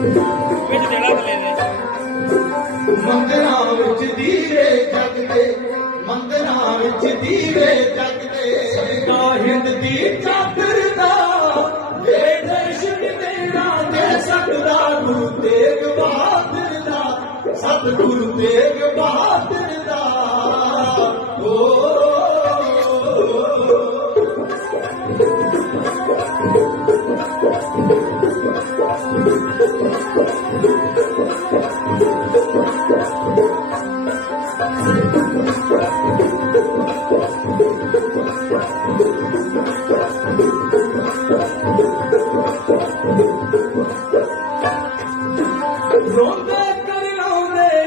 ਵਿੱਚ ਦੇਣਾ ਥੱਲੇ ਦੇ ਮੰਦਰਾਂ ਵਿੱਚ ਦੀਵੇ ਜਗਦੇ, ਮੰਦਰਾਂ ਵਿੱਚ ਦੀਵੇ ਜਗਦੇ। ਸਦਾ ਹਿੰਦ ਦੀ ਚਾਦਰ ਦਾ ਦੇ ਦਰਸ਼ਨ ਦੇਣਾ ਦੇ ਸਕਦਾ ਗੁਰੂ ਤੇਗ ਬਹਾਦਰ ਦਾ, ਸਤਿਗੁਰੂ ਤੇਗ ਬਹਾਦਰ ਦਾ। ਓ ਰੋਂਦੇ ਕਰਲਾਉਂਦੇ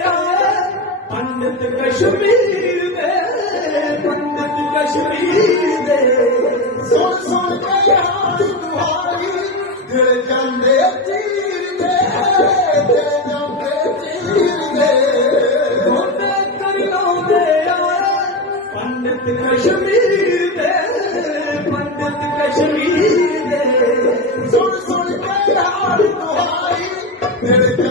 ਆਏ ਪੰਡਿਤ ਕਸ਼ਮੀਰ ਦੇ ਪੰਡਿਤ ਪੰਡਤ ਕਸ਼ਮੀਰ ਦੇ ਪੰਡਿਤ ਕਸ਼ਮੀਰ ਦੇ। ਸੁਣ ਸੁਣ ਕੇ ਯਾਰ ਦੁਹਾਰੀ ਦਿਲ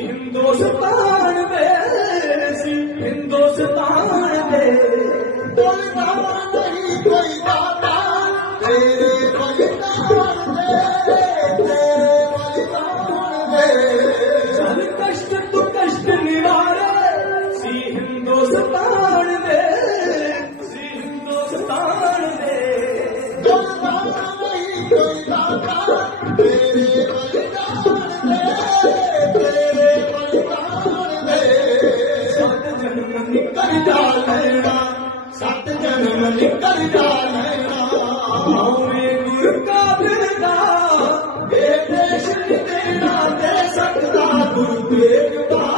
Hindustan, baby, Hindustan, baby, Bollywood. Hindustan ਦੇ ਸੀ ਹਿੰਦੁਸਤਾਨ ਦੇ। ਬੋਲਦਾ ਨਹੀਂ ਕੋਈ ਦਾਤਾ ਤੇਰੇ ਬਲਿਦਾਨ ਦੇ ਤੇਰੇ ਬਲਿਦਾਨ ਦੇ ਸਤ ਜਨਮ ਨਿਕਲ ਜਾ ਲੈਣਾ, ਸਤ ਜਨਮ ਨਿਕਲ ਜਾ ਲੈਣਾ। ਹੋਵੇ ਗੁਰ ਕਾਬਿਲ ਦਾ ਇਹ ਦੇਸ਼ ਦੇਣਾ, ਦੇ ਸਕਦਾ ਗੁਰੂ ਤੇਗ ਬਹਾਦਰ।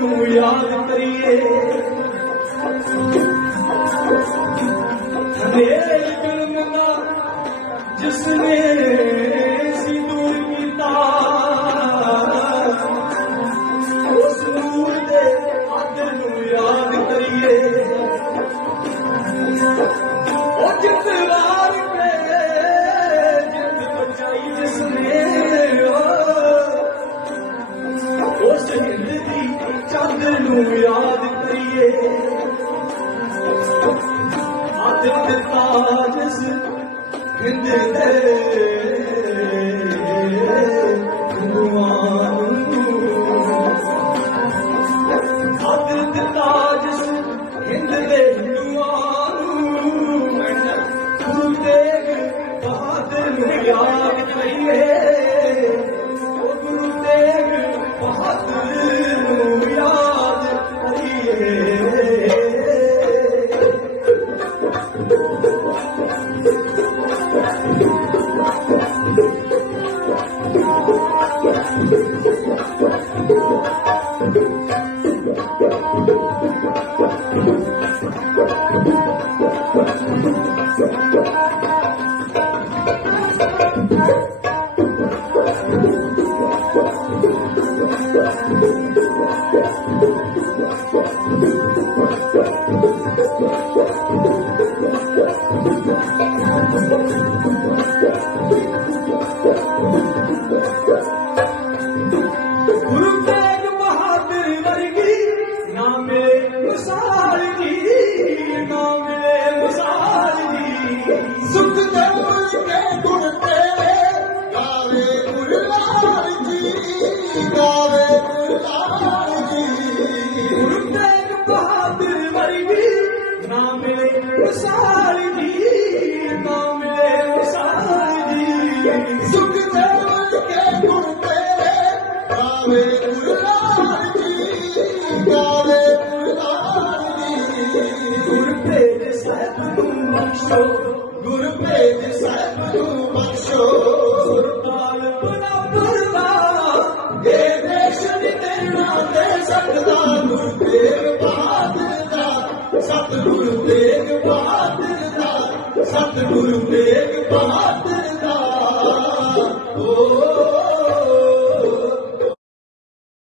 ਸੁਦਾ ਤੈਨੂੰ ਯਾਦ ਕਰੀਏ ਚੰਦ ਨੂੰ ਯਾਦ ਕਰੀਏ। ਆਦਿ ਤਾਜਸ ਹਿੰਦ ਦੇ Yeah. ਬਖਸ਼ੋ, ਗੁਰ ਭੇਜ ਸਭ ਨੂੰ ਬਖਸ਼ੋ। ਸੁਰਪਾਲ ਬਰਾਬਰਵਾ ਦੇ ਦੇਸ਼ ਦੀ ਤੇਰਾ ਦੇ ਸਕਦਾ ਗੁਰ ਤੇਗ ਬਹਾਦਰ ਦਾ ਸਤਿਗੁਰ ਤੇਗ ਬਹਾਦਰ ਦਾ ਸਤਿਗੁਰ ਤੇਗ ਬਹਾਦਰ